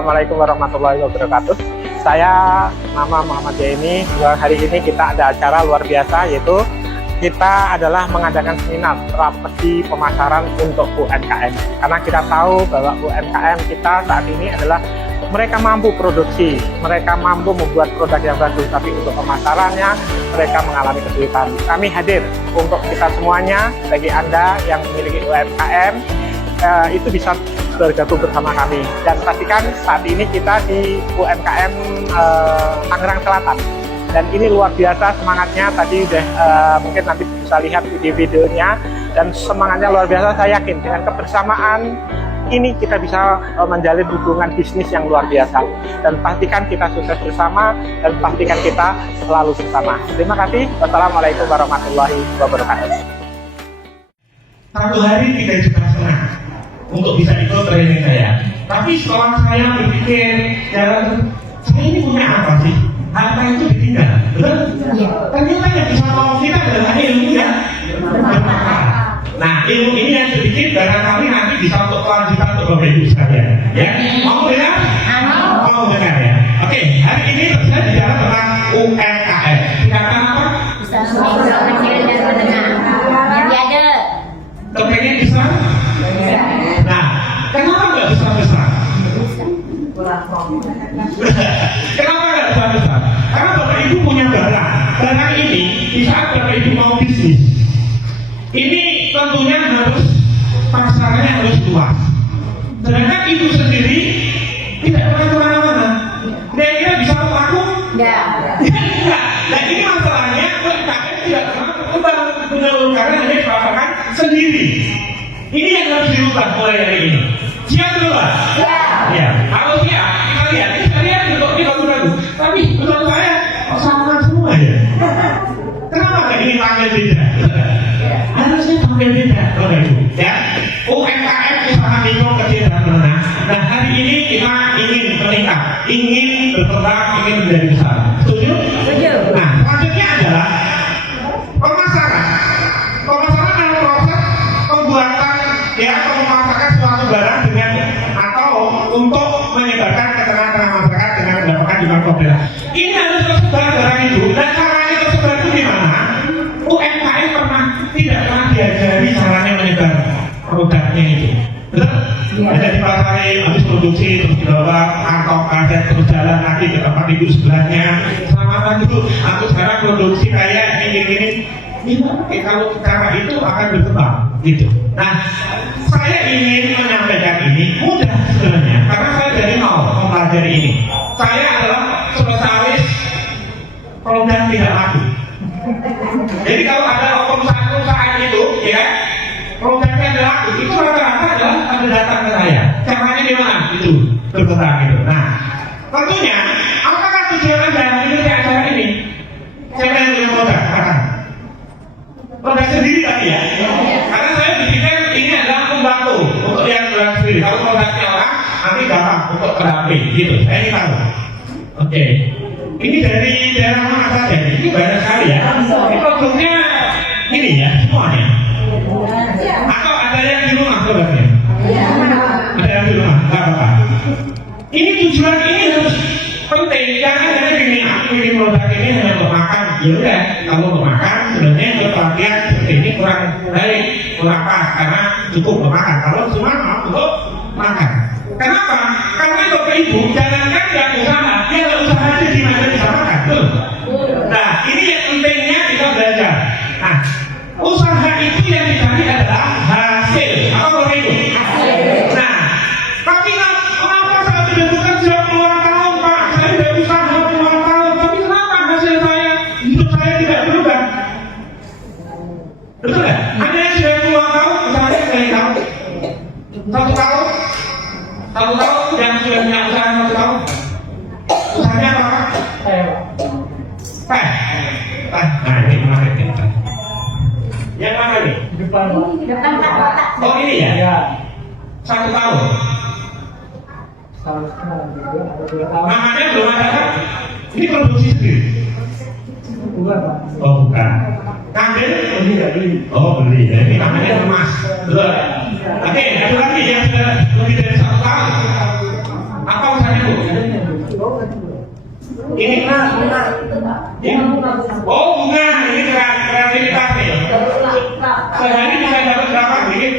Assalamualaikum warahmatullahi wabarakatuh. Saya nama Muhammad Yaini. Hari ini kita ada acara luar biasa, yaitu kita adalah mengadakan seminar strategi pemasaran untuk UMKM. Karena kita tahu bahwa UMKM kita saat ini adalah mereka mampu produksi, mereka mampu membuat produk yang bagus, tapi untuk pemasarannya mereka mengalami kesulitan. Kami hadir untuk kita semuanya, bagi Anda yang memiliki UMKM, itu bisa bergabung bersama kami. Dan pastikan saat ini kita di UMKM Tangerang Selatan. Dan ini luar biasa semangatnya, tadi udah mungkin nanti bisa lihat video-videonya, dan semangatnya luar biasa. Saya yakin dengan kebersamaan ini kita bisa menjalin hubungan bisnis yang luar biasa. Dan pastikan kita sukses bersama, dan pastikan kita selalu bersama. Terima kasih. Wassalamualaikum warahmatullahi wabarakatuh. Satu hari 3,5 juta untuk bisa ikut training saya. Tapi setelah saya berpikir, ya, saya ini punya apa sih? Harta itu ditinggal, betul? Ya. Ternyata yang bisa nolong kita adalah ilmu ya. Nah, ilmu ini yang sedikit barangkali nanti bisa untuk kelanjutan untuk Bapak Ibu sekalian. Ya, mau dengar? Mau dengar ya. Oke, hari ini saya bicara tentang UMKM. Dikatakan apa? Usaha mikro kecil dan menengah. Ada. Kepengen bisa? Nah, kenapa nggak besar-besar? Kenapa nggak besar-besar? Karena Bapak Ibu punya barang ini di saat Bapak Ibu mau bisnis, ini tentunya harus pasarnya harus luas. Sedangkan itu sendiri tidak pernah kemana-mana. Kira-kira bisa laku? Enggak. Nah, ini masalahnya UMKM tidak pernah berkembang karena hanya dipasarkan sendiri. Ini yang harus diubah mulai hari ini. Siap dulu Pak? Ya. Kalau siap, kita lihat. Ini sekalian untuk ini bagus-bagus. Tapi menurut saya kok sama semua ya? Kenapa nggak ini panggil beda? Harusnya panggil beda, Bapak Ibu. Ya. UMKM usaha mikro kecil dan menengah. Nah, hari ini kita ingin meningkat, ingin berkembang, ingin menjadi besar. Setuju? Setuju. Nah, selanjutnya adalah pemasaran. Pemasaran adalah proses pembuatan ya, memasarkan suatu barang dengan atau untuk menyebarkan ke tengah-tengah masyarakat dengan mendapatkan demand populer. Ini harus tersebar barang itu, dan caranya tersebar itu gimana? UMKM tidak pernah diajari caranya menyebar produknya itu. Betul? Ada di pasarin, habis produksi terus dibawa kantong kaset terus jalan lagi ke tempat ibu sebelahnya. Selamat pagi Bu, aku sekarang produksi kayak ini. Kalau cara itu akan berkembang gitu. Nah, saya ingin menyampaikan ini mudah sebenarnya karena saya dari nol mempelajari ini. Saya adalah spesialis produk tidak laku. Jadi kalau ada perusahaan itu ya produknya tidak laku, itu rata-rata adalah ada datang ke saya. Caranya gimana? Itu berkembang gitu. Nah, tentunya apakah tujuan Anda mengikuti acara ini? Siapa yang punya produk? Produk sendiri tadi ya? Karena saya berpikir ini adalah membantu untuk yang produk sendiri. Kalau produknya orang, nanti gampang untuk pendamping gitu. Saya ingin tahu. Oke. Ini dari daerah mana saja? Ini banyak sekali ya. Ini produknya ini ya, semuanya. Atau ada yang di rumah produknya? Ada yang di rumah, nggak apa-apa. Ini tujuan ini harus penting. Jangan hanya gini, aku bikin produk ini hanya untuk makan. Ya udah, kalau untuk makan sebenarnya pelatihan seperti ini kurang baik, kurang pas karena cukup untuk makan. Kalau cuma mau untuk makan. Kenapa? Karena Bapak Ibu jangankan yang usaha, dia nggak usaha aja di mana bisa makan, tuh. Nah, ini yang pentingnya kita belajar. Nah, usaha itu yang dicari adalah hasil. Apa Bapak Ibu? Hasil. Nah, tapi kenapa saya sudah bekerja puluhan tahun, Pak? Saya sudah usaha puluhan tahun, tapi kenapa hasil saya, hidup saya tidak berubah? Betul nggak? Ada yang sudah puluhan tahun, usahanya saya tahu. Satu tahun yang sudah punya usaha 1 tahun. Usahanya apa? Teh. Nah, ini kemarin ini. Yang mana nih? Depan Pak. Oh, ini ya? Ya. 1 tahun. Namanya belum ada kan? Ini produksi sendiri. Bukan Pak. Oh, bukan. Ngambil? Oh, beli. Ya, ini namanya emas. Betul. Oke, ada lagi yang sudah lebih dari 1 tahun. Apa usahanya Ini ya. Oh bunga, ini kreativitas nih. Sehari bisa dapat berapa nih?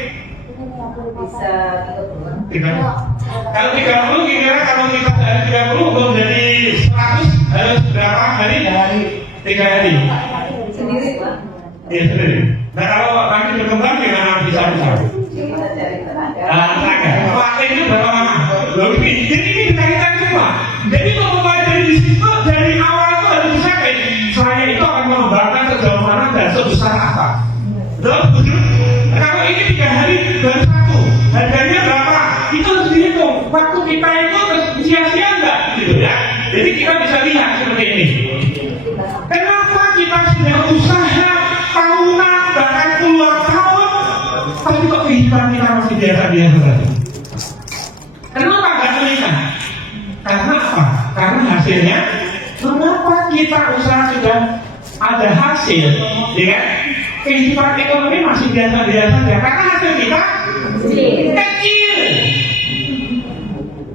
Bisa 30. Kalau 30 kira-kira kalau kita sehari 30 belum jadi 100 harus berapa hari? 3 hari. sendiri Pak. Iya sendiri. Nah kalau nanti berkembang gimana bisa? Kita cari tenaga. Pelatih itu berapa lama? Jadi ini dikaitan semua. Jadi mempelajari di situ dari awal itu harus bisa kayak saya itu akan mengembangkan sejauh mana dan sebesar apa. Kalau ini 3 hari baru 1, harganya berapa? Itu harus dihitung. Waktu kita itu sia-sia enggak gitu ya. Jadi kita bisa lihat seperti ini. Kenapa kita sudah usaha tahunan bahkan puluhan tahun, tapi kok kehidupan kita masih biasa-biasa saja? Kenapa nggak menikah? Karena apa? Karena hasilnya. Mengapa kita usaha sudah ada hasil, ya kan? Kehidupan ekonomi masih biasa-biasa saja. Karena hasil kita kecil.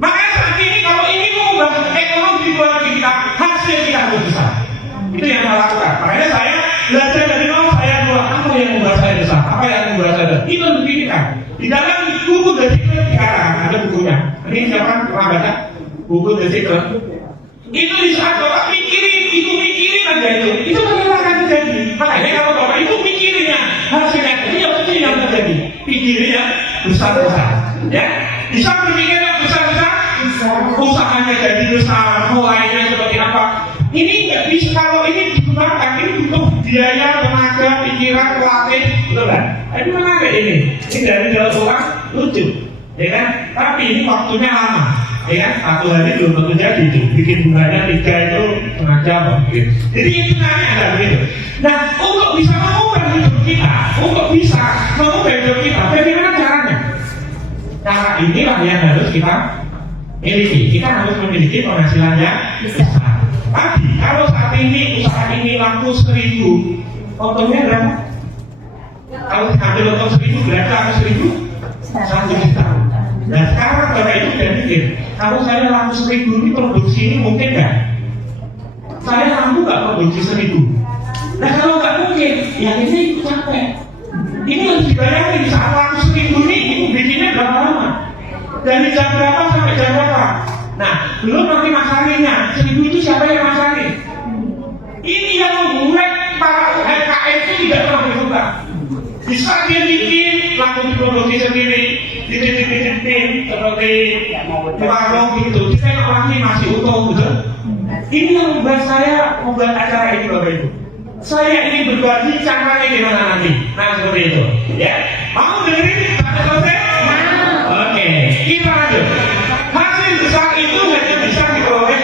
Makanya saat ini kalau ini mengubah ekonomi di keluarga kita, hasil kita harus besar. Itu yang saya lakukan. Makanya saya belajar dari nol. Saya buat apa yang membuat saya besar, apa yang membuat saya besar. Itu dipikirkan. Di dalam buku The Secret sekarang ada bukunya. Ini siapa pernah baca buku The Secret? Itu di saat Bapak mikirin aja itu benar akan terjadi. Makanya kalau Bapak itu mikirinnya hasilnya itu yang penting yang terjadi. Pikirinnya besar-besar, ya. Bisa berpikirnya besar-besar, usahanya jadi besar, mulainya seperti apa. Ini nggak bisa kalau ini dikembangkan, ini butuh biaya, tenaga, pikiran, pelatih, betul kan? Tapi menarik ini dari jalan orang lucu, ya kan? Tapi ini waktunya lama, ya kan? 1 hari belum tentu jadi itu, bikin bunganya 3 itu setengah jam, gitu. Jadi hitungannya ada begitu. Nah, untuk bisa mengubah hidup kita, untuk bisa mengubah hidup kita, bagaimana caranya? Cara inilah yang harus kita miliki. Kita harus memiliki penghasilan yang besar. Tapi kalau saat ini usaha ini laku 1.000, untungnya berapa? Kalau ambil untung 1.000 berapa? 1 juta. Nah sekarang Bapak itu sudah mikir, kalau saya laku 1.000 ini produksi ini mungkin nggak? Saya mampu nggak produksi 1.000? Nah kalau nggak mungkin, ya ini capek. Ini harus dibayangin saat laku 1.000 ini bikinnya berapa lama? Dari jam berapa sampai jam berapa? Nah, belum nanti masalahnya, 1.000 itu siapa yang masalahnya? Ini yang membuat para UMKM itu tidak pernah berubah. Bisa dia bikin, langsung diproduksi sendiri, dititip-titipin seperti di warung gitu. Kita orangnya masih utuh, betul? Ini yang membuat saya membuat acara ini, Bapak Ibu. Saya ingin berbagi caranya gimana nanti. Nah, seperti itu. Ya, mau dengerin sampai selesai? Oke, kita lanjut. Hasil besar itu hanya bisa diperoleh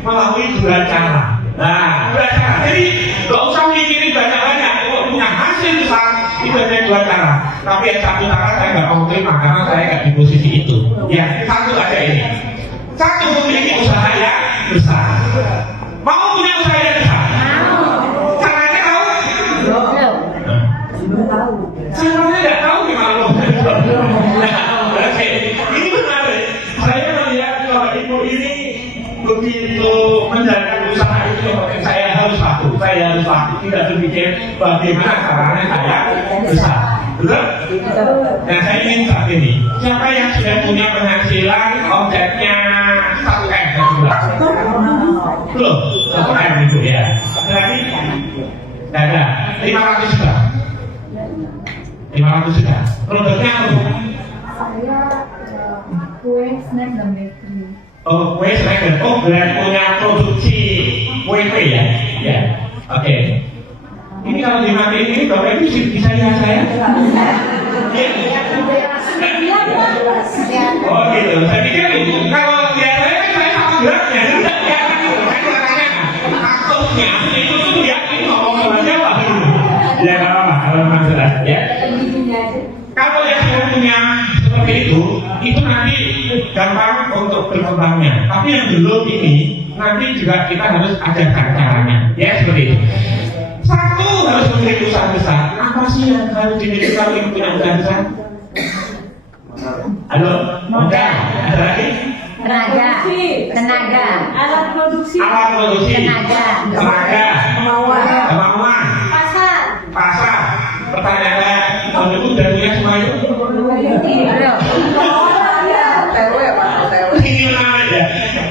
melalui 2 cara. Nah, 2 cara. Jadi nggak usah mikirin banyak-banyak. Kalau punya hasil besar itu hanya 2 cara. Tapi yang 1 cara saya nggak mau terima karena saya nggak di posisi itu. Ya, 1 aja ini. 1 memiliki usaha yang besar. Mau punya usaha yang besar? Caranya tahu? Caranya nggak tahu gimana loh. Oke, ini menarik. Saya melihat kalau ibu ini begitu menjalankan usaha itu, saya harus laku, tidak berpikir bagaimana caranya saya besar. Betul? Nah, saya ingin saat ini, siapa yang sudah punya penghasilan omsetnya 1 M per bulan? Belum, 1 M itu ya. Ada lagi? Tidak ada. 500 juta. 500 juta. Produknya apa? Saya kue, snack, dan bakery. Oh, kue snack dan berarti punya produksi kue ya? Ya. Oke. Ini kalau dimatiin ini Bapak Ibu bisa lihat saya? Oh gitu. Saya pikir kalau lihat saya sama geraknya. Takutnya itu tuh yakin ngomong aja lah. Ya nggak apa-apa, kalau masalah ya. Kalau yang sudah punya seperti itu nanti gampang untuk berkembangnya. Tapi yang belum ini, nanti juga kita harus ajarkan caranya. Ya seperti itu. 1 harus memiliki usaha besar. Apa sih yang harus dimiliki kalau ingin punya usaha besar? Halo, modal. Ada lagi? Tenaga. Tenaga. Alat produksi. Tenaga. kemauan, pasar. Pertanyaannya, kalau itu dalilnya semua itu Belum. keinginan aja.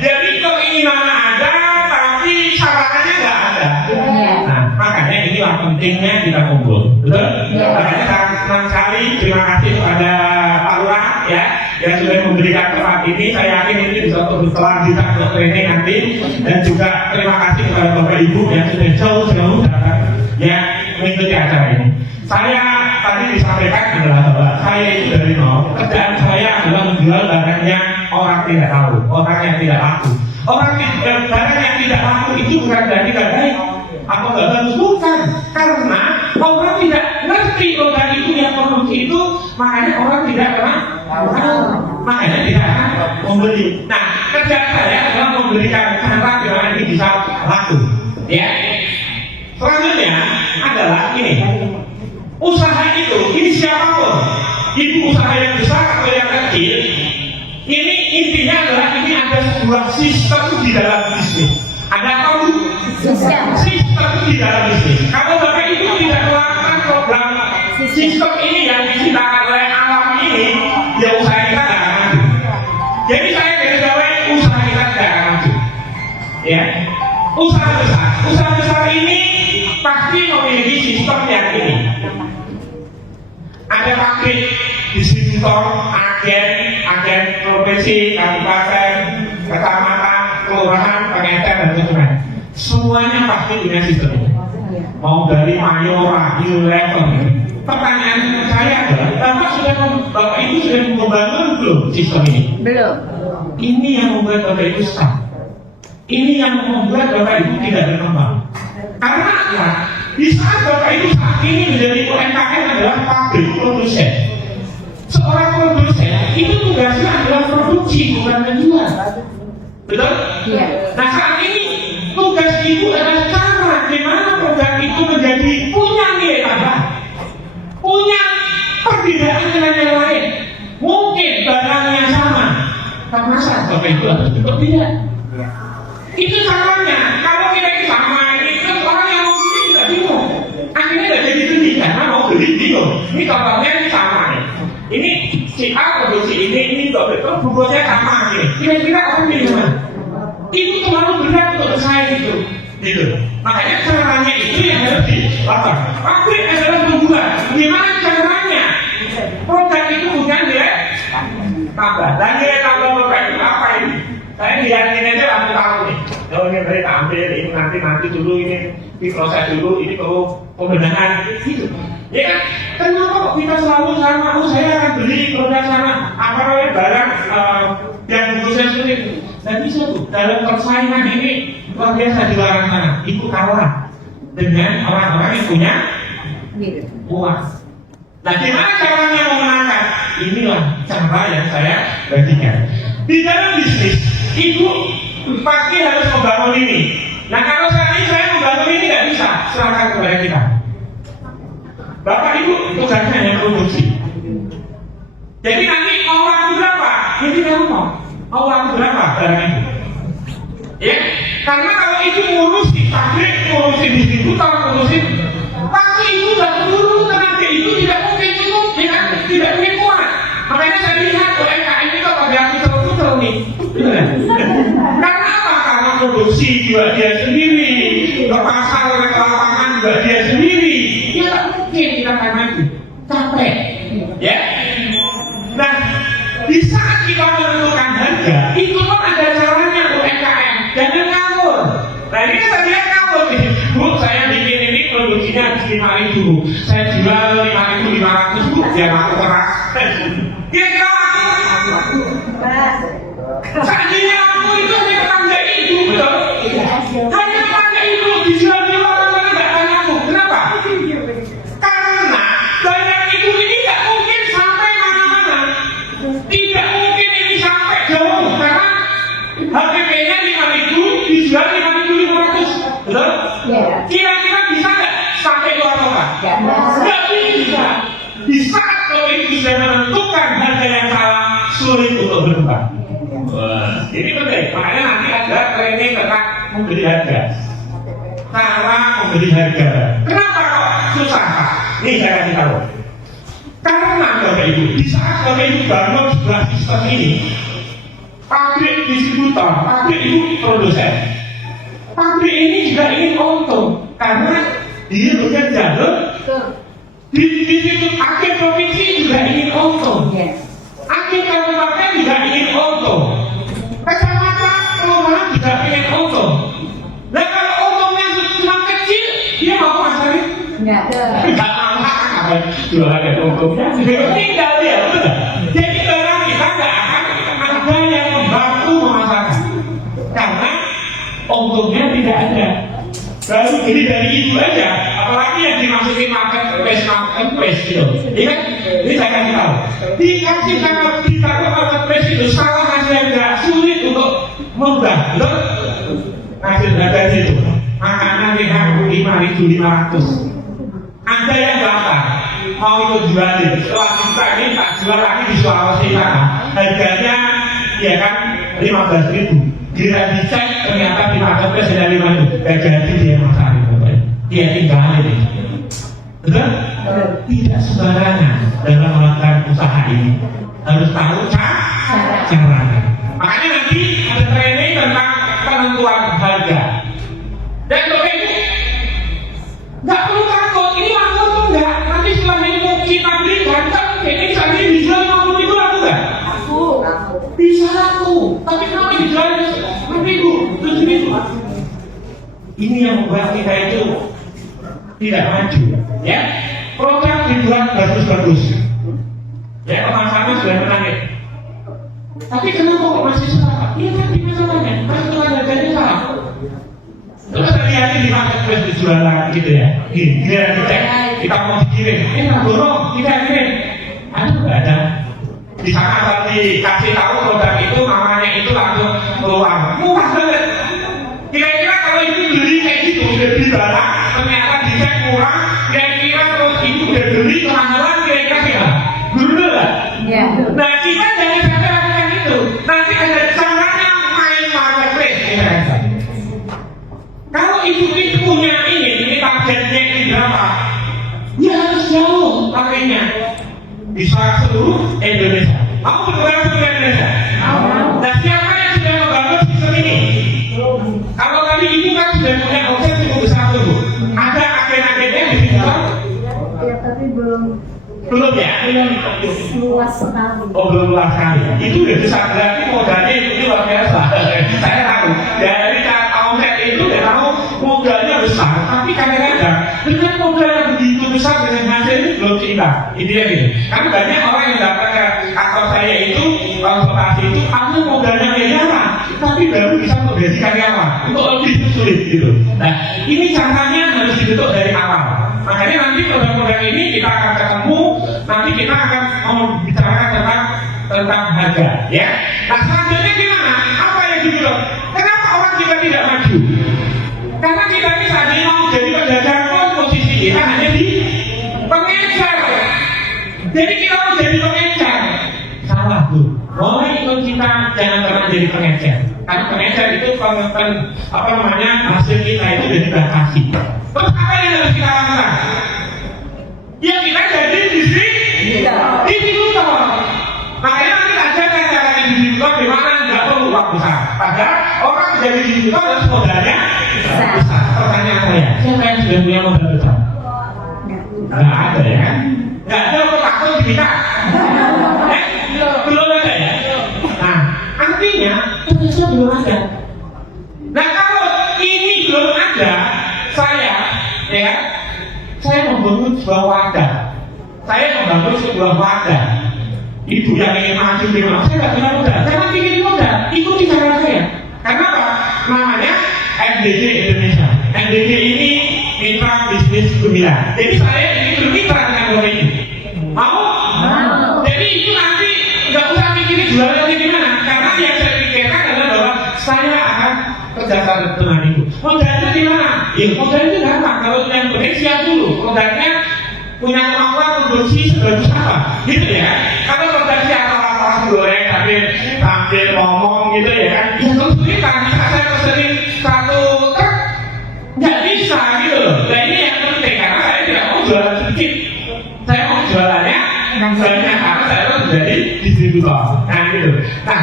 Jadi keinginan ada, tapi syaratnya nggak ada. Iya. Nah, makanya inilah pentingnya kita kumpul, betul? Makanya sangat senang sekali. Terima kasih kepada Pak Lurah ya yang sudah memberikan tempat ini. Saya yakin ini bisa terus kelanjutan untuk training nanti. Dan juga terima kasih kepada Bapak Ibu yang sudah jauh-jauh datang ya mengikuti acara ini. Saya tadi disampaikan adalah bahwa saya itu dari nol. Kerjaan saya adalah menjual barang yang orang tidak tahu, orang yang tidak laku. Barang yang tidak laku itu bukan berarti nggak baik atau nggak bagus, bukan. Karena orang tidak ngerti produk itu yang produksi itu, makanya orang tidak pernah tahu, makanya tidak akan membeli. Nah, kerjaan saya adalah memberikan cara bagaimana ini bisa laku. Ya. Selanjutnya adalah ini. Usaha itu, ini siapapun, ibu usaha yang besar atau yang kecil, ini intinya adalah ini ada sebuah sistem di dalam bisnis. Ada apa bu? Sistem di dalam bisnis. Kalau Bapak Ibu tidak melakukan program sistem ini yang diciptakan oleh alam ini, ya usaha kita tidak akan maju. Jadi saya garis bawahi usaha kita tidak akan maju. Ya, usaha besar ini pasti memiliki sistem yang ini. Ada pabrik, distributor, agen provinsi, kabupaten, kecamatan, kelurahan, pengecer dan lain-lain. Semuanya pasti punya sistem. Mau dari Mayora, Unilever. Pertanyaan saya adalah, Bapak Ibu sudah membangun belum sistem ini? Belum. Ini yang membuat Bapak Ibu stuck. Ini yang membuat Bapak Ibu tidak berkembang. Karena ya, di saat Bapak Ibu saat ini menjadi UMKM adalah pabrik produsen. Seorang produsen itu tugasnya adalah produksi, bukan menjual. Betul? Iya. Nah saat ini tugas ibu adalah cara bagaimana produk itu menjadi punya nilai tambah, punya perbedaan dengan yang lain. Mungkin barangnya sama, tapi masa Bapak Ibu harus berbeda. Itu caranya. Kalau kita ini sama, ini kan orang yang mau beli juga bingung. Akhirnya tidak jadi beli karena mau beli bingung. Ini contohnya ini sama nih. Ini si A produksi ini betul bungkusnya sama nih. Kira-kira orang pilih mana? Itu terlalu berat untuk bersaing gitu. Makanya caranya itu yang harus dilakukan. Pabrik adalah membuat. Gimana caranya? Produk itu bukan nilai tambah. Dan nilai tambah Bapak Ibu apa ini? Saya lihat ini aja langsung tahu nih. Oh ini mereka ambil ini nanti dulu ini diproses dulu ini perlu pembenahan gitu. Ya kan? Kenapa kok kita selalu sama? Oh saya akan beli produk sana. Apa namanya barang yang bungkusnya sulit. Dan bisa tuh dalam persaingan ini luar biasa di luar sana. Itu kalah dengan orang-orang yang punya uang. Nah gimana caranya memenangkan? Inilah cara yang saya bagikan. Di dalam bisnis ibu pasti harus membangun ini. Nah kalau saat ini saya membangun ini tidak bisa, serahkan kepada kita. Bapak Ibu tugasnya yang produksi. Jadi nanti orang berapa? Ini kamu mau orang berapa barang itu? Ya, karena kalau itu ngurusin pabrik, ngurusin distributor, ngurusin pasti ibu nggak perlu tenaga itu tidak mungkin cukup, tidak mungkin kuat. Makanya saya lihat UMKM itu pada putar nih. Karena apa? Karena produksi juga dia sendiri, ke pasar, ke lapangan juga dia sendiri. Dia tak mungkin kita akan maju, capek. Ya. Nah, di saat kita menentukan harga, itu pun ada caranya UMKM. Jangan ngawur. Nah ini kan tadi ngawur nih. Bu, saya bikin ini produksinya 5.000. Saya jual 5.500 bu, biar aku keras. Dia laku. Seandainya aku itu hanya tetangga ibu, betul? Hanya tetangga ibu dijual di orang-orang tidak akan laku. Kenapa? Karena banyak ibu ini tidak mungkin sampai mana-mana. Tidak mungkin ini sampai jauh karena HPP-nya 5.000 dijual 5.500, betul? Kira-kira bisa nggak sampai luar kota? Nggak bisa. Di saat kalau itu sudah menentukan harga yang salah, sulit untuk berubah. Ini penting. Makanya nanti memberi harga. Kenapa kok susah Pak? Nih saya kasih tahu. Karena Bapak Ibu, di saat Bapak Ibu bangun sebuah sistem ini, pabrik distributor, pabrik itu produsen. Pabrik ini juga ingin untung karena dia bekerja loh. Di situ akhir provinsi juga ingin untung. Akhir kabupaten juga ingin untung. Kecamatan kelurahan juga ingin untung. Nah kalau untungnya cuma kecil, dia mau masarin? Enggak. Enggak mau apa? Jualan ada untungnya. Tinggal dia, betul. Jadi barang kita nggak akan ada yang membantu memasarkan, karena untungnya tidak ada. Lalu jadi dari itu aja, apalagi yang dimasukin marketplace gitu. Ini saya kasih tahu. Dikasih marketplace itu salah hasil nggak sulit untuk merubah. Betul? Hasil harga itu makanan yang 5.500. Ada yang daftar mau ikut jualin. Setelah kita ini tak jual lagi di Sulawesi sana. Harganya ya kan 15.000. Bila dicek ternyata di marketplace ada 5.000. Gak jadi dia masarin. Dia tinggalin. Betul? Tidak sembarangan dalam melakukan usaha ini. Harus tahu caranya. Makanya nanti ada training tentang penentuan harga. Dan Bapak Ibu, nggak perlu takut. Ini laku tuh nggak. Nanti setelah ini mau kita beli ganteng, ini saat ini dijual 50.000 laku nggak? Bisa laku. Tapi kenapa dijual 6.000, 7.000? Ini yang membuat kita itu tidak maju. Ya, produk dibuat bagus-bagus. Ya, pemasaran sudah menarik. Tapi kenapa kok masih salah? Iya kan masalahnya, penentuan harganya salah. Terus terlihat di marketplace dijualan gitu ya. Gini kita cek, kita mau dikirim. Nggak borong, kita kirim. Ada nggak ada? Di sana kalau dikasih tahu produk itu namanya itu langsung keluar. Murah banget. Kira-kira kalau itu beli kayak gitu, udah beli barang, ternyata dicek murah. Kira-kira terus itu udah beli kemahalan, kira-kira ya? Guru lah. Nah kita jangan sampai lakukan itu. Nanti ada caranya main marketplace. Kalau ibu itu punya ini targetnya ini berapa? Ya harus jauh pakainya. Bisa seluruh Indonesia. Mau bergerak seluruh Indonesia? Nah siapa yang sudah membangun sistem ini? Kalau tadi ibu kan sudah punya omset cukup besar tuh. Ada agen-agennya di sini kan? Ya, tapi belum Ya? luas sekali. Oh belum luas sekali. Itu udah besar berarti modalnya itu luar biasa. Saya tahu dari omset itu udah tahu modalnya besar, tapi kadang-kadang dengan modal yang begitu besar dengan hasil itu belum seimbang. Intinya gitu. Kan banyak orang yang datang ke kantor saya itu konsultasi itu, aku modalnya miliaran, tapi baru bisa untuk gaji karyawan. Untuk lebih sulit gitu. Nah, ini caranya harus dibentuk dari awal. Makanya nanti program-program ini kita akan ketemu, nanti kita akan membicarakan tentang harga, ya. Nah, selanjutnya gimana? Apa yang dibilang? Kenapa orang kita tidak maju? Karena kita ini saat ini mau jadi pedagang pun posisi kita hanya di pengecer. Jadi kita mau jadi pengecer. Salah tuh. Mulai ikut kita jangan pernah jadi pengecer. Karena pengecer itu hasil kita itu udah dibatasi. Terus apa yang harus kita lakukan? Ya kita jadi distributor. Makanya nanti ajarkan cara distributor di mana nggak perlu uang besar. Padahal orang jadi distributor harus modalnya besar. Pertanyaan saya, siapa yang sudah punya modal besar? Nggak ada ya kan? Nggak ada kok langsung kita. Belum ada ya? Nah, artinya Indonesia belum ada. Nah kalau ini belum ada, saya membangun sebuah wadah. Saya membangun sebuah wadah. Ibu yang ingin maju di mana? Saya nggak punya modal. Karena ingin modal, ikuti cara saya. Karena apa? Namanya MDG Indonesia. MDG ini Mitra Bisnis Gemilang. Jadi saya ingin bermitra dengan orang ini. Mau? Jadi itu nanti nggak usah mikirin jualannya di mana. Karena yang saya pikirkan adalah bahwa saya akan kerjasama dengan ibu. Modalnya di mana? Ya modalnya itu gampang. Kalau yang penting siap dulu. Modalnya punya kemampuan produksi sebagus apa? Gitu ya. Kalau produksi orang-orang goreng sambil ngomong gitu ya kan. Ya kesulitan. Bisa saya pesenin satu truk nggak bisa gitu loh. distributor. Nah gitu. Nah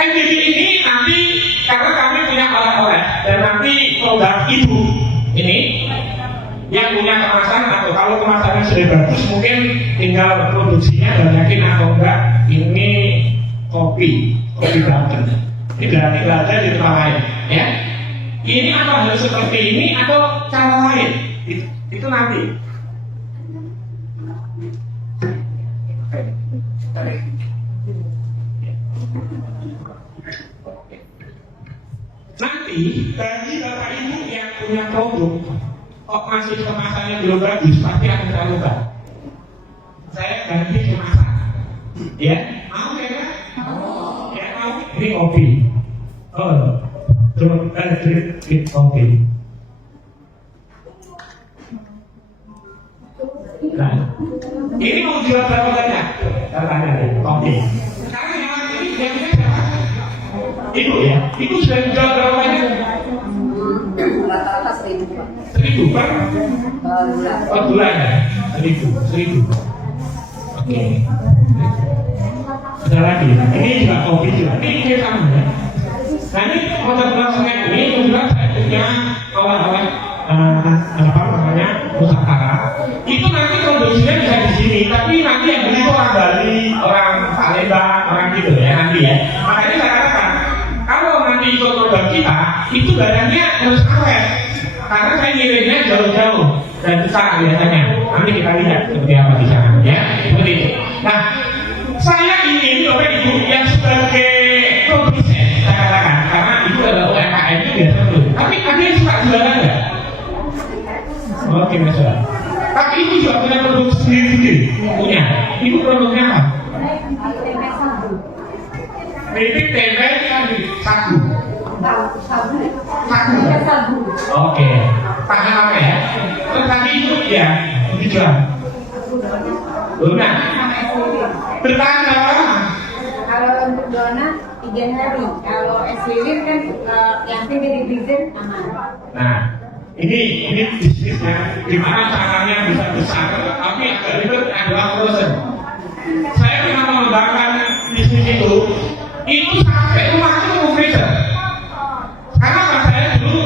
MBB ini nanti karena kami punya oleh-oleh dan nanti produk ibu ini yang punya kemasan atau kalau kemasannya sudah bagus mungkin tinggal produksinya dan yakin atau enggak ini kopi Braken. Tinggal aja di tempat lain, ya. Ini apa harus seperti ini atau cara lain? Itu nanti. Nanti bagi bapak ibu yang punya produk kok masih kemasannya belum bagus pasti akan saya ubah. Saya ganti kemasan, ya mau ya kan? Ya mau. Ini kopi. Oh, coba kita kopi. Nah, ini mau jual berapa banyak? Katanya kopi. Sekarang yang ini yang siapa? Ibu ya, ibu sudah jual berapa banyak? Rata-rata 1.000. 1.000 per bulan. per bulan ya? 1.000. Oke. Ada lagi, ini juga kopi juga. Ini sama ya. Nah ini produk semen ini juga saya punya oleh-oleh apa namanya Nusantara. Itu nanti produksinya bisa di sini, tapi nanti yang beli orang Bali, orang Palembang, orang gitu ya nanti ya. Makanya saya katakan kalau nanti ikut produk kita, itu barangnya harus awet. Karena saya ngirimnya jauh-jauh dan besar biasanya. Nanti kita lihat seperti apa di sana ya. Seperti itu. Nah, saya ingin Bapak Ibu yang sebagai produsen saya katakan karena itu adalah UMKM itu biasa dulu. Tapi ada yang suka jualan nggak? Oke, masalah. Tapi ibu juga punya produk sendiri-sendiri. Punya. Ibu produknya apa? Bibit tempe sagu. Sagu. Oke. Tahan apa ya? Terus tadi itu ya dijual. Dona. Bertahan berapa lama? Kalau untuk dona 3 hari. Kalau es lilin kan yang tinggi di freezer aman. Nah, ini bisnisnya gimana caranya bisa besar, tapi agak ribet adalah frozen. Saya pernah mengembangkan bisnis itu sampai rumah itu mau freezer. Karena saya dulu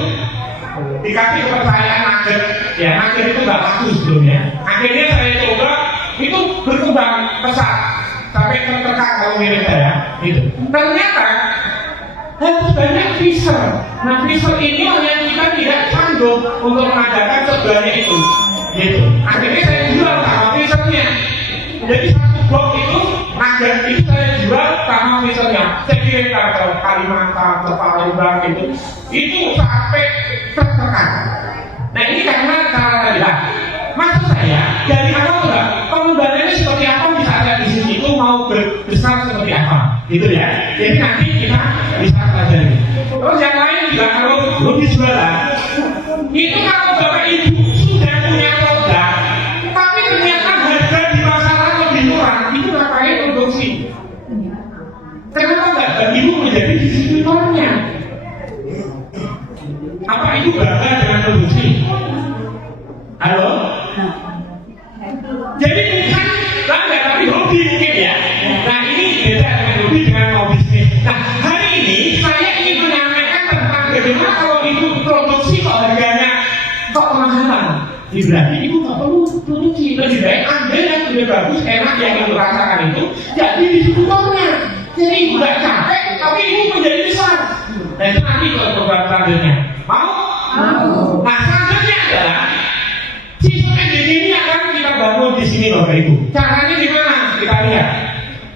dikasih kepercayaan nugget, ya nugget itu nggak laku sebelumnya. Akhirnya saya coba itu berkembang pesat sampai tertekan kalau mirip saya, gitu. Ternyata harus banyak freezer. Nah freezer ini yang kita tidak sanggup untuk mengadakan sebanyak itu, gitu. Akhirnya saya jual sama freezernya. Jadi satu blok itu nugget itu saya jual sama freezernya. Saya kirim ke Kalimantan, ke Palembang itu sampai tertekan. Nah ini karena cara tadi lah. Maksud saya dari awal enggak pengembangannya seperti apa bisa ada di sini itu mau besar seperti apa, gitu ya. Jadi nanti kita bisa pelajari. Terus yang lain juga kalau lebih jualan itu kalau bapak ibu sudah punya produk, tapi ternyata harga di pasaran lebih murah, itu ngapain produksi? Kenapa enggak ibu menjadi distributornya? Apa ibu bangga dengan produksi? Halo? Jadi bukan bangga tapi hobi mungkin ya. Nah ini beda dengan hobi dengan mau bisnis. Nah hari ini saya ingin menyampaikan tentang bagaimana kalau ibu produksi kok harganya kok kemahalan. Berarti ibu nggak perlu produksi, lebih baik ambil yang sudah bagus, enak yang ibu rasakan itu jadi distributornya. Jadi ibu nggak capek tapi ibu menjadi besar. Nah itu nanti kalau program selanjutnya mau? Mau. Nah selanjutnya adalah sistem ini akan kita bangun di sini Bapak Ibu. Caranya gimana? Kita lihat.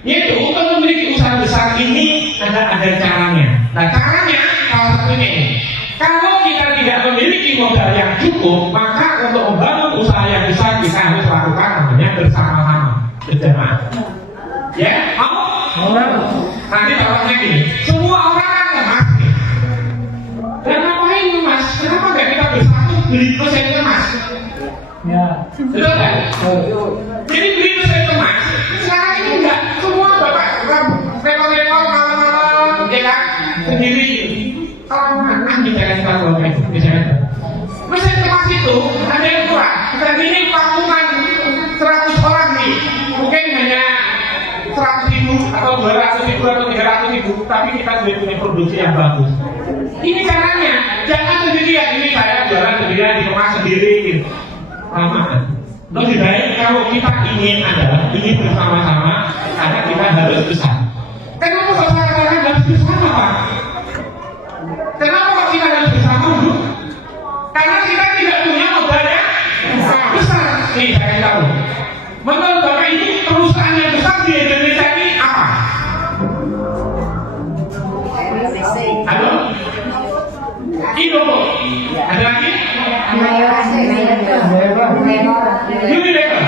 Yaitu untuk memiliki usaha besar ini ada caranya. Nah caranya salah satunya ini. Kalau kita tidak memiliki modal yang cukup, maka untuk membangun usaha yang besar kita harus lakukan namanya bersama-sama, berjamaah. Ya, mau? Nanti tawarnya gini. Semua orang kan emas nih. Dan ngapain emas? Kenapa nggak kita bersatu beli mesin emas? Ya. Betul kan? Jadi beli mesin emas. Sekarang ini enggak semua bapak rekor-rekor malam-malam ya kan sendiri. Kalau mana bicara kalau misalnya mesin emas itu ada yang kurang. Dan ini panggungan 100 orang nih, mungkin hanya 100.000 atau atau 200.000 atau 300.000, tapi kita sudah punya produksi yang bagus. Ini caranya, jangan sendirian. Ini saya jualan sendirian, dikemas sendiri. Lama. Lebih baik kalau kita ingin bersama-sama, karena kita harus besar. Kenapa sasaran harus bersama, Pak? Kenapa kita harus bersama, Bu? Karena kita tidak punya modalnya besar. Nih saya tahu. Menurut Bapak ini perusahaan yang besar di Indonesia ini apa? Halo? Indofood. Ada lagi? Unilever.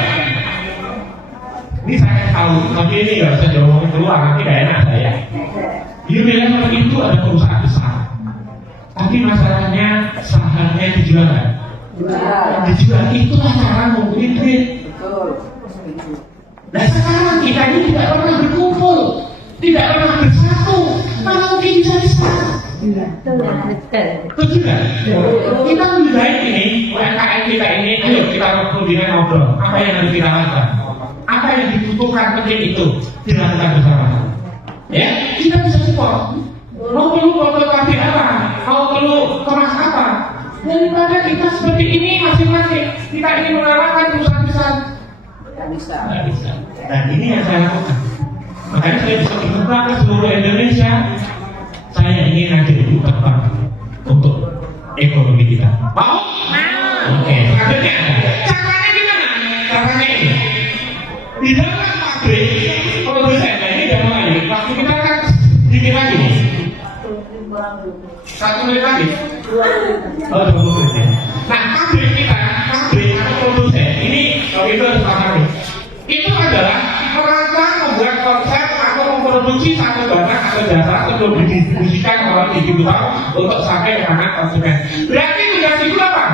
Ini saya tahu, tapi ini nggak bisa diomongin keluar, nanti nggak enak saya. Unilever itu ada perusahaan besar, tapi masalahnya sahamnya dijual kan? Dijual, itulah cara membeli duit. Nah sekarang kita ini tidak pernah berkumpul, tidak pernah bersatu, mana mungkin bisa besar? Betul kan? Kita lebih baik ini, UMKM kita ini, ayo kita ngobrol, apa yang harus kita lakukan? Apa yang dibutuhkan penting itu dilakukan bersama. Ya, kita bisa support. Mau perlu pabrik apa? Mau perlu kemas apa? Daripada kita seperti ini masing-masing, kita ingin mengalahkan perusahaan besar. Tidak bisa. Dan ini yang saya lakukan. Makanya saya bisa berkembang ke seluruh Indonesia. Saya ingin nanti buka bank untuk ekonomi kita. Mau? Oke. Selanjutnya, caranya gimana? Caranya ini. Di dalam pabrik produsen ini udah mulai. Waktu kita kan dikit lagi nih. 1 menit lagi. Oh, 20 menit ya. Nah, pabrik kita, pabrik atau produsen ini, kalau itu harus pahami. Itu adalah merancang membuat konsep atau memproduksi satu barang atau jasa untuk didistribusikan oleh distributor untuk sampai ke tangan konsumen. Berarti tugas itu apa?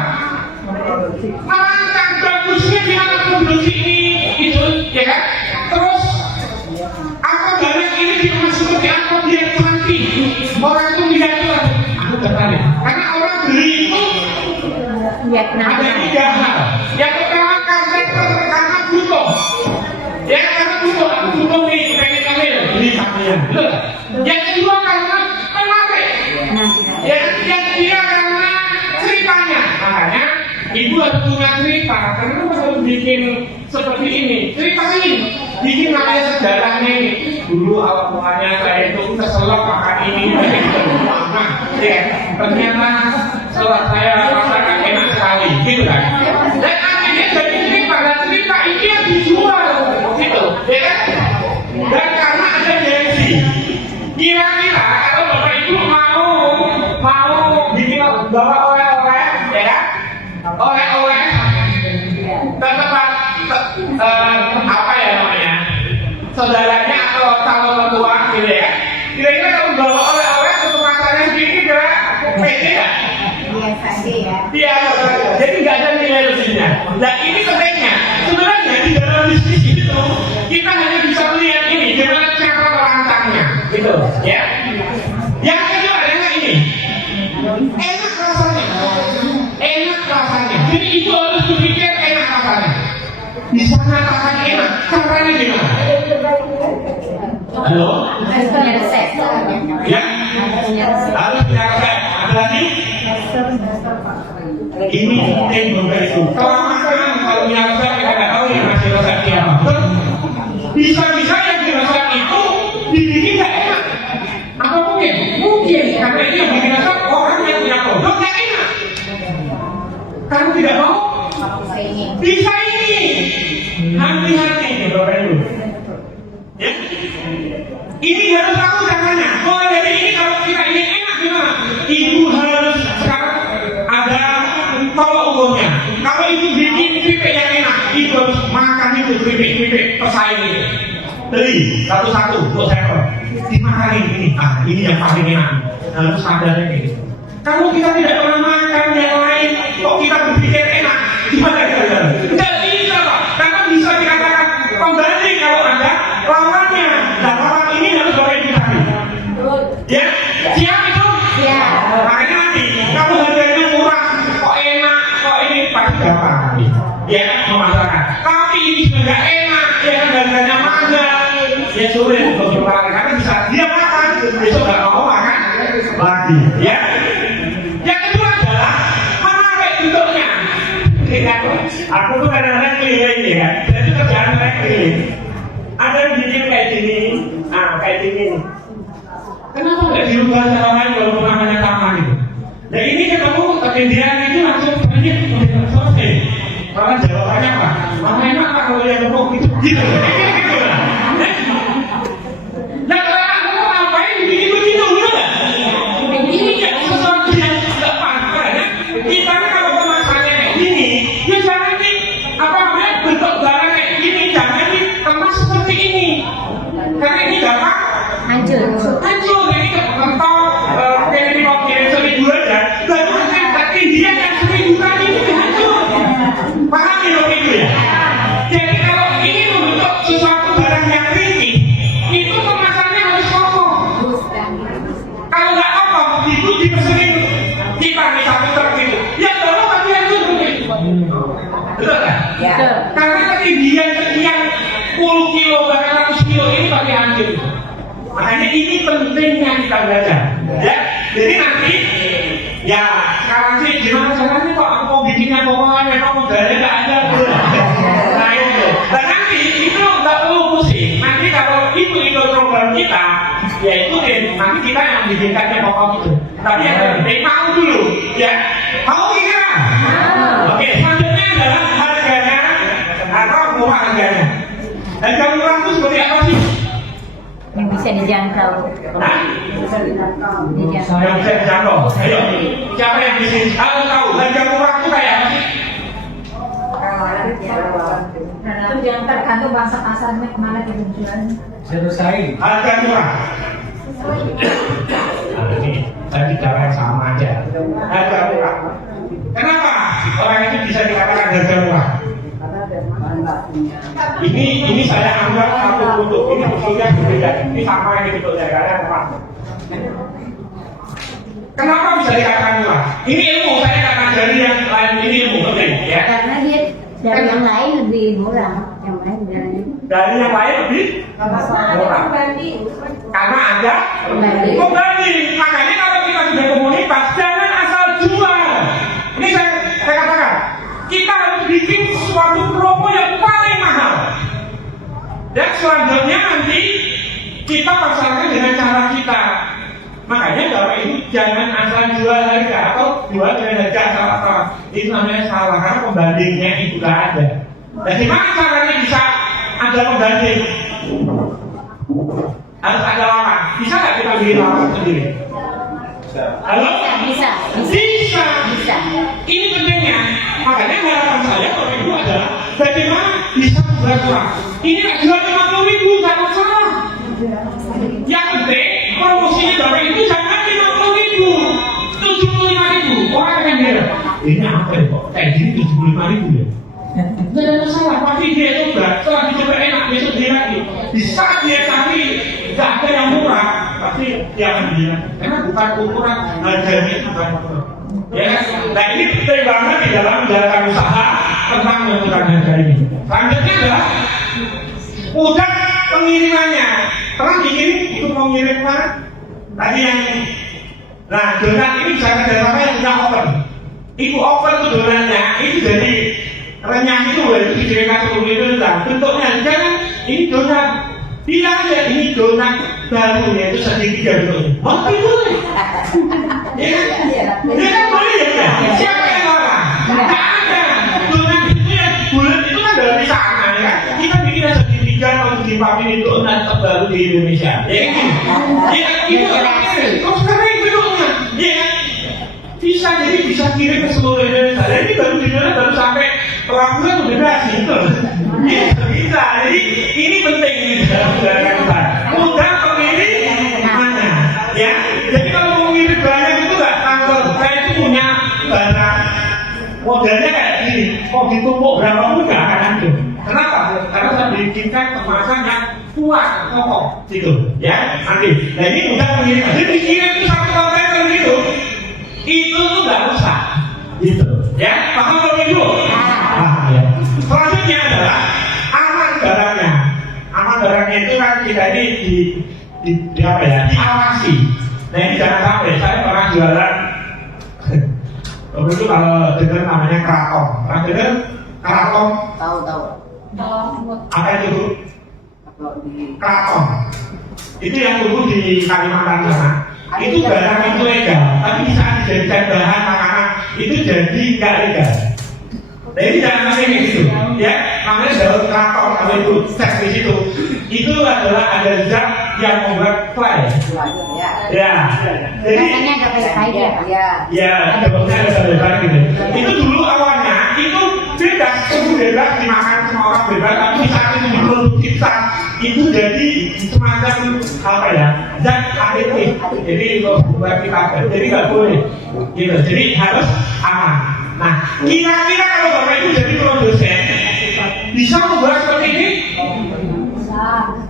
Merancang bagusnya gimana produksi ini itu, ya kan? Terus apa barang ini dikemas seperti apa biar cantik? Orang itu lihat itu aku tertarik. Karena orang beli itu ada 3 hal. Yang pertama karena butuh. Ya karena butuh, aku butuh nih pengen kamil beli kamil. Yang kedua karena menarik. Yang ketiga karena ceritanya. Makanya ibu harus punya cerita. Kenapa harus bikin seperti ini? Ceritain, bikin namanya sejarahnya ini. Dulu awal mulanya saya itu keselak makan ini. Ya, ternyata setelah saya masakan enak sekali, gitu kan? Dan akhirnya jadi cerita, dan cerita ini yang dijual, gitu, ya kan? Dan karena ada gengsi, kira-kira kalau Bapak Ibu mau bikin bawa oleh-oleh, ya kan? Oleh-oleh ke tempat apa ya namanya? Saudaranya atau calon mertua, gitu ya? Kira-kira kalau bawa oleh-oleh ke kemasannya sedikit, kira pede nggak? Biasa ya. Iya, jadi nggak ada nilai lebihnya. Nah ini pentingnya. Sebenarnya di dalam bisnis itu kita hanya bisa melihat ini gimana cara merancangnya, gitu, ya. Yang kedua adalah ini, enak rasanya, enak rasanya. Jadi itu harus berpikir enak rasanya. Di sana rasanya enak, caranya gimana? Halo? Ya? Harus punya resep. Ada lagi? Ini penting Bapak Ibu. Kelamaan kalau punya resep kita nggak tahu yang ngasih resepnya apa. Bisa-bisa yang di resep itu dibikin nggak enak. Apa mungkin? Mungkin karena ini yang bikin resep orang yang punya produk nggak enak. Kamu tidak mau? Bisa ini. Hati-hati nih Bapak Ibu. Ya? Ini harus tahu caranya. Mulai dari ini kalau kita ingin enak gimana? Ibu harus sekarang ada tolak ukurnya. Kalau ibu bikin keripik yang enak, ibu harus makan itu keripik pesaing ini. Beli satu-satu untuk sampel. Dimakanin ini. Ini yang paling enak. Harus sadarnya kayak gitu. Kalau kita tidak pernah makan yang lain, kok kita berpikir enak? Gimana kira-kira? Tidak bisa Pak. Karena bisa dikatakan pembanding kalau ada lawannya. Dan lawan ini harus Bapak Ibu cari. Ya, siap itu? Ya. Makanya nanti kalau harganya murah, kok enak, kok ini pasti gampang. Ya, memasarkan. Tapi ini sudah nggak enak, ya harganya mahal, ya sulit untuk bertahan. Aku tuh kadang-kadang keliling ya, jadi kerjaan saya keliling. Ada yang bikin kayak gini, nah kayak gini. Kenapa nggak dirubah cara lain kalau namanya sama gitu? Nah ini ketemu kemudian itu langsung banyak udah selesai. Malah jawabannya apa? Mama enak pak kalau yang ngomong gitu gitu. Nah kalau aku mau ngapain begitu gitu enggak? Ini kan sesuatu yang tidak pantas ya. Kita kalau kemasannya kayak gini, ya jangan di apa namanya bentuk barang kayak gini, jangan dikemas seperti ini. Karena ini gampang Hancur. jadi mentok kayak di mobil seribu aja. Baru tapi dia yang 1000 kali itu hancur. Paham ya itu ya? Jadi kalau ini membentuk sesuatu barang yang tinggi, itu kemasannya harus kokoh. Kalau nggak kokoh, itu dipesenin kita nih satu truk itu. Ya tolong tapi hancur begitu. Betul kan? Ya. Karena ketinggian sekian puluh kilo bahkan 100 kilo ini pakai hancur. Makanya ini pentingnya kita belajar. Ya, jadi nanti ya sekarang sih gimana caranya kok aku mau bikinnya pokoknya memang modalnya nggak ada tuh. Nah itu. Dan nanti itu nggak perlu pusing. Nanti kalau itu program kita, yaitu nanti kita yang bikinkannya pokok itu. Tapi yang penting mau dulu, ya. Mau kira? Oke, selanjutnya adalah harganya atau murah harganya. Dan kalau murah itu seperti apa sih? Yang bisa dijangkau. Nah, Dijangkau. yang bisa dijangkau. Ayo, siapa yang bisa tahu harga murah itu kayak apa sih? Itu yang tergantung bangsa pasarnya kemana kita jualnya. Harga murah. Nah, ini tadi cara yang sama aja. Harga murah. Kenapa orang itu bisa dikatakan harga murah? Ini saya anggap satu produk. Ini bentuknya berbeda. Ini sama yang bentuknya karena apa? Kenapa bisa dikatakan murah? Ini ilmu, saya katakan dari yang lain ini ilmu penting, ya. Karena dia dari yang lain lebih murah. Yang lain dari Dari yang lain lebih murah. Karena ada pembanding. Makanya kalau kita sudah komunitas, jangan asal jual. Ini saya katakan, kita harus bikin suatu promo yang paling mahal. Dan selanjutnya nanti kita pasarkan dengan cara kita. Makanya Bapak Ibu jangan asal jual harga atau jual dengan harga asal-asalan. Itu namanya salah karena pembandingnya itu tidak ada. Dan gimana caranya bisa ada pembanding? Harus ada lawan. Bisa nggak kita bikin lawan sendiri? Halo? Bisa. Bisa. Ini pentingnya. Makanya harapan saya Bapak Ibu adalah bagaimana bisa membuat uang. Ini nggak jual 50.000, nggak masalah. Yang penting promosinya Bapak Ibu jangan 50.000, 75.000. Orang akan heran. Ini apa ya kok? Kayak gini 75.000 ya? Nggak ada masalah. Pasti dia coba. Setelah dicoba enak besok dia lagi. Di saat dia cari nggak ada yang murah, pasti dia akan bilang. Karena bukan ukuran harganya itu bukan ukuran. Ya, nah ini penting banget di dalam menjalankan usaha tentang menentukan harga ini. Selanjutnya adalah udah pengirimannya. Pernah bikin itu mau ngirim mana? Tadi yang nah donat ini bisa kerjasama yang sudah open. Itu open tuh donatnya, itu jadi renyah itu dikirimkan ke itu sudah bentuknya jangan ini donat. Bilang aja ini donat baru yaitu segitiga bentuknya. Mau boleh? Ya kan boleh ya? Siapa yang larang? Tidak ada. Donat itu yang bulat itu kan dari sana ya. Kita bikin segitiga atau segi papi itu donat terbaru di Indonesia. Ya kan? Ya itu terus keren bentuknya. Ya kan? Bisa jadi bisa kirim ke seluruh Indonesia. Jadi baru di Indonesia baru sampai peraturan udah kasih itu. Ya bisa. Jadi ini penting ini dalam kita. Mudah pengirimannya. Ya. Jadi kalau mau ngirim banyak itu nggak tanggal. Saya itu punya barang modelnya kayak gini. Mau ditumpuk berapa pun nggak akan ada. Kenapa? Karena saya bikinkan kemasan yang kuat, kokoh, gitu. Ya. Nanti. Nah ini mudah pengiriman. Jadi dikirim itu satu kontainer gitu. Itu tuh nggak rusak, gitu. Ya. Paham kalau itu? Ya. Selanjutnya adalah aman barangnya. Aman barangnya itu kan kita ini di apa ya? Diawasi. Nah ini jangan sampai saya pernah jualan. Waktu itu kalau dengar namanya Kraton, pernah dengar? Keraton. Tahu. Apa itu Bu? Kalau di Keraton. Itu yang tumbuh di Kalimantan sana. Itu barang itu legal, tapi saat dijadikan bahan makanan itu jadi nggak legal. Nah ini jangan sampai kayak gitu, ya. Namanya daun keraton kalau itu cek di situ. Itu adalah ada zat yang membuat fly. Ya. Jadi rasanya ada pahit-pahitnya, Pak. ya, daunnya ada bebas gitu. Itu dulu awalnya itu bebas, itu bebas dimakan semua orang bebas, tapi saat itu diproduksi itu jadi semacam apa ya, zat aditif. Jadi untuk buat kita, jadi nggak boleh. Gitu. Jadi harus aman. Nah, kira-kira kalau Bapak Ibu jadi produsen, bisa membuat seperti ini?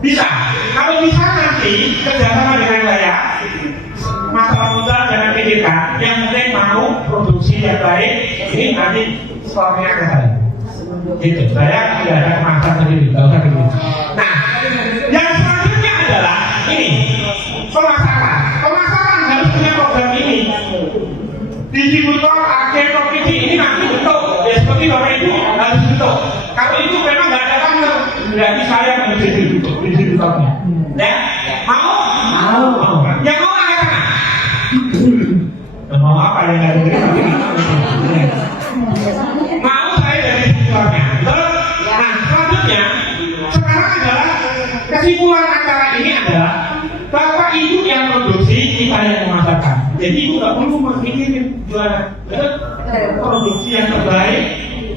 Bisa. Kalau bisa nanti kerjasama dengan saya, masalah modal jangan pikirkan. Yang penting mau produksi yang baik. Ini nanti skornya ke saya. Gitu. Saya tidak ada kemasan sendiri. Tidak usah gitu. Nah, yang selanjutnya adalah ini pemasaran. Pemasaran harus punya program ini. Distributor, agen, provinsi ini nanti bentuk. Ya seperti Bapak Ibu harus bentuk. Kalau itu memang nggak ada kantor, berarti saya menjadi distributornya. Ya, mau? Yang mau angkat tangan. Mau apa yang nggak ada? Mau saya jadi distributornya. Terus, nah selanjutnya sekarang adalah kesimpulan acara ini adalah Bapak Ibu yang produksi, kita yang memasarkan. Jadi Ibu nggak perlu mikirin jualan. Produksi yang terbaik,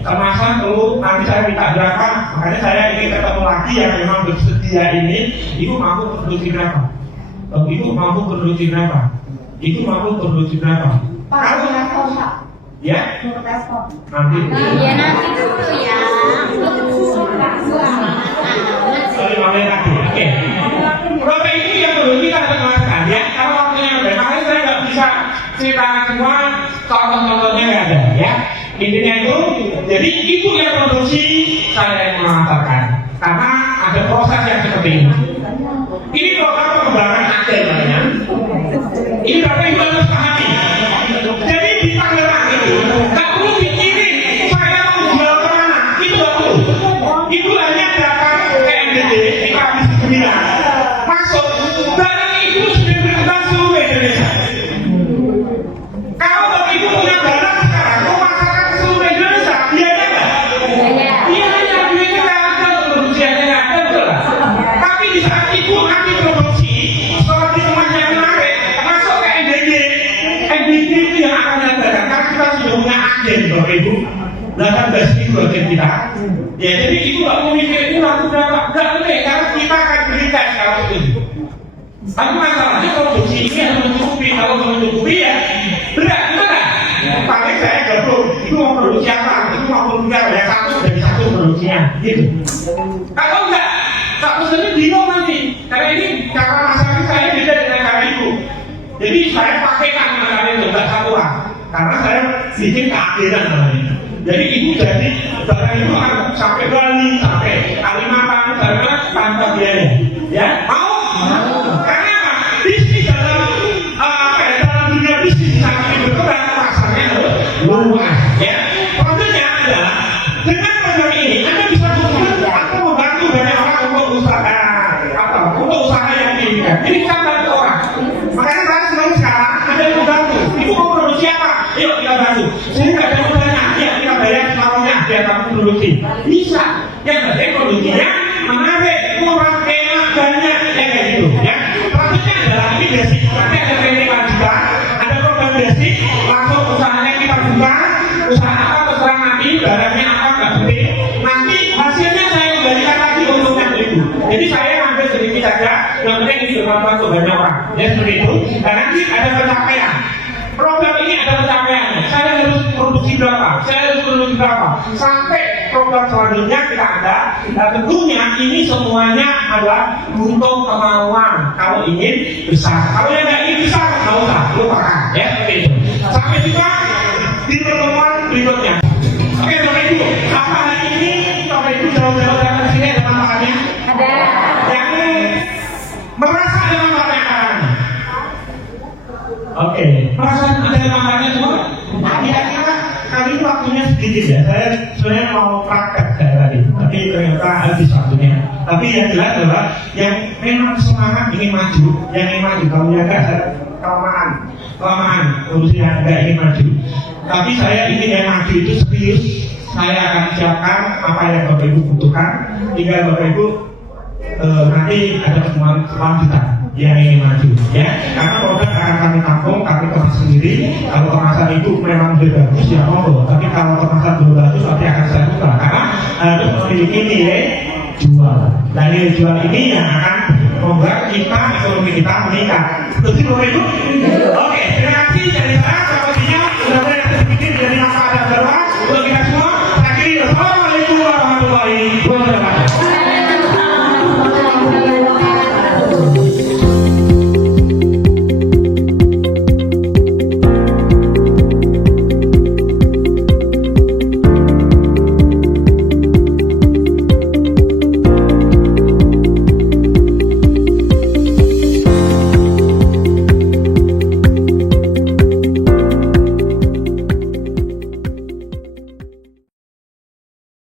kemasan perlu nanti saya minta berapa. Makanya saya ingin ketemu lagi yang memang bersedia ini. Ibu mampu produksi berapa? Ibu mampu produksi berapa? Ibu mampu produksi berapa? Kalau ya, nanti. Ya nanti dulu ya. Sorry, lagi. Oke. Bapak Ibu yang produksi kita kemaskan ya. Kalau waktunya udah, makanya saya nggak bisa ceritakan semua. Contoh-contohnya nggak ada ya. Intinya itu, jadi ibu yang produksi, saya yang memasarkan. Karena ada proses yang seperti ini. Ini program pengembangan agen namanya. Ini Bapak Ibu harus pahami. Jadi di Tangerang itu nggak perlu pikirin saya mau jual kemana. Itu nggak perlu. Ibu hanya datang ke MDD di Komisi 9. Masuk, barang itu sudah berkembang seluruh Indonesia. Kalau Bapak Ibu punya barang sekarang, mau masyarakat ke seluruh Indonesia, biaya nggak? Biaya duitnya nggak ada, produksiannya nggak ada, betul nggak? Tapi di saat Ibu nanti produksi, setelah di rumahnya menarik, masuk ke MDD. MDD itu yang akan mengadakan, karena kita sudah punya agen, Bapak Ibu. 18.000 agen kita. Ya, jadi Ibu nggak mau mikir ini laku berapa? Nggak boleh, karena kita akan beri tes kalau itu. Tapi masalahnya produksi ini harus mencukupi. Kalau nggak mencukupi ya berat, gimana? Paling saya gabung. Itu mau produksi apa? Itu mau produksi apa? Ya satu dari satu produksinya. Gitu. Kalau enggak, satu saja bingung nanti. Karena ini cara masalah saya beda dengan cara Ibu. Jadi saya pakai kan masalah itu nggak satuan. Karena saya bikin keadilan namanya. Jadi Ibu jadi barang itu akan sampai Bali, sampai Kalimantan, sampai tanpa biaya. Ya, mau? Karena apa? Bisnis dalam dunia bisnis sangat berkembang, pasarnya luas. Ya, produknya adalah dengan program ini Anda bisa membantu banyak orang untuk usaha untuk usaha yang diinginkan. Ini kita bantu orang. Makanya saya selalu sekarang ada yang membantu. Ibu mau produksi apa? Yuk kita bantu. Saya nggak ada modalnya. Ya kita bayar separuhnya biar kamu produksi. Bisa. Yang penting produksinya menarik, murah, enak, banyak, kayak gitu. Ya. Selanjutnya adalah ini basic. Nanti ada training lanjutan, ada program basic. Langsung usahanya kita buka. Usaha apa terserah nanti, barangnya apa nggak penting. Nanti hasilnya saya kembalikan lagi untungnya ke Ibu. Jadi saya ambil sedikit saja. Yang penting ini bermanfaat untuk banyak orang. Ya seperti itu. Dan nanti ada pencapaian. Program ini ada pencapaian. Saya harus produksi berapa? Saya harus produksi berapa? Sampai program selanjutnya kita ada. Dan tentunya ini semuanya adalah untuk kemauan. Kalau ingin besar. Kalau yang nggak ingin besar, nggak usah. Lupakan. Ya seperti itu. Sampai jumpa di pertemuan berikutnya. Oke Bapak Ibu. Apa hari ini Bapak Ibu jauh-jauh datang ke sini ada manfaatnya? Ada. Yang merasa ada manfaatnya. Oke, perasaan ada manfaatnya semua? Kira-kira kali ini waktunya sedikit ya. Saya sebenarnya mau praktek saya tadi, tapi ternyata habis waktunya. Tapi yang jelas adalah yang memang semangat ingin maju, yang ingin maju kalau ya enggak kelamaan, urusan yang enggak ingin maju. Tapi saya ingin yang maju itu serius. Saya akan siapkan apa yang Bapak Ibu butuhkan. Tinggal Bapak Ibu nanti ada pertemuan lanjutan yang ingin maju, ya. Karena produk akan kami tampung, kami kemas sendiri. Kalau kemasan itu memang sudah bagus, ya monggo. Tapi kalau kemasan belum bagus, nanti akan saya buka. Karena harus memiliki nilai jual. Nah, nilai jual ini yang akan membuat kita ekonomi kita meningkat. Betul, Bapak Ibu? Oke, terima kasih dari saya.